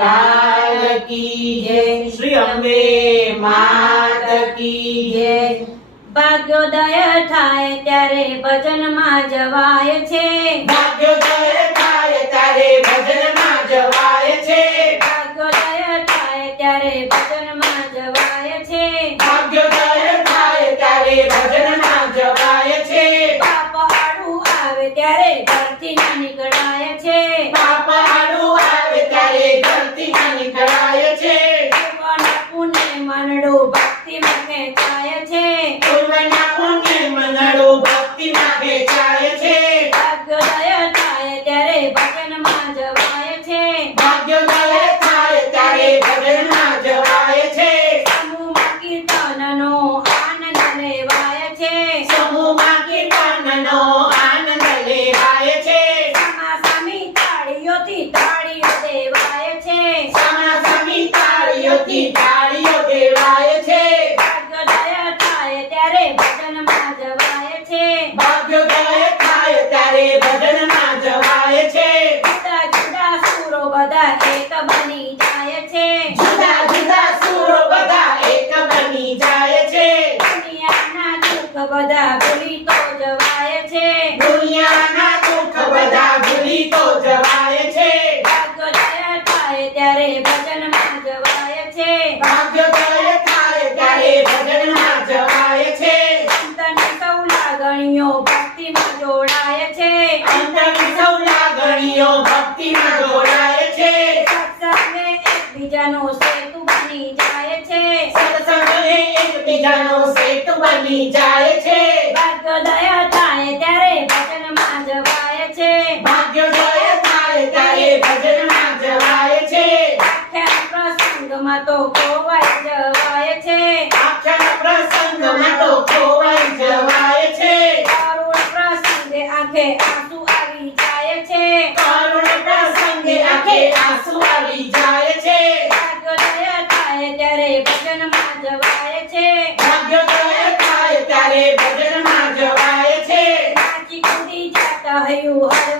કી જય શ્રી અંબે માત કી જય ભાગ્યોદય થાય ત્યારે ભજનમાં જવાય છે. ભાગ્યોદય થાય ત્યારે ભજનમાં જવાય છે. ભાગ્યોદય થાય ત્યારે ભજનમાં જવાય છે. ભાગ્યોદય થાય ત્યારે ભજનમાં જવાય છે. પાપ આવે ત્યારે ઘરથી ના નીકળાય છે. ઘરથી ના નીકળાય છે. પુણે માનડું ભક્તિમાં ખેંચાય છે પૂર્વના પુણ્ય મંગળો ભક્તિમાં ખેંચાય છે ભાગ્યોદય થાય ત્યારે ભજનમાં જવાય છે ભાગ્યોદય થાય ત્યારે ભજનમાં જવાય છે સમૂહમાં કીર્તનનો આનંદ લેવાય છે સમૂહમાં કીર્તનનો આનંદ લેવાય છે સામાસામી તાળીઓથી તાળીઓ દેવાય છે સામાસામી તાળીઓથી તાળીઓ દેવાય છે ભાગ્યોદય થાય ભજનમાં જવાય છે. ભાગ્યોદય થાય ત્યારે ભજનમાં જવાય છે. જુદા જુદા સુરો બધા એક બની જાય છે. જુદા જુદા સુરો બધા એક બની જાય છે. દુનિયાના દુઃખ બધા ભૂલી તો જવાય છે. દુનિયાના દુઃખ બધા ભૂલી તો જવાય છે. ભાગ્યોદય થાય ત્યારે ભજનમાં જવાય છે ભાગ્યોદય થાય ત્યારે ભજનમાં જવાય છે સંતની સૌ લાગણીઓ ભક્તિમાં જોડાય છે અંતની સૌ લાગણીઓ ભક્તિમાં જોડાય છે સત્સંગે એકબીજાનો સેતુ બની જાય છે. સત્સંગે એકબીજાનો સેતુ બની જાય છે. ભાગ્યોદય થાય ત્યારે ભજનમાં જવાય છે. ભાગ્યોદય થાય ત્યારે ભજનમાં જવાય છે. આખ્યાન પ્રસંગમાં તો ખોવાઈ જવાય છે. આખ્યાન પ્રસંગમાં તો ખોવાઈ જવાય છે. કરુણ પ્રસંગે આંખે જ્યારે ભજનમાં જવાય છે. ભાગ્ય જવાય થાય ત્યારે ભજનમાં જવાય છે. નાચી કૂદી જાતા હયું હરવા.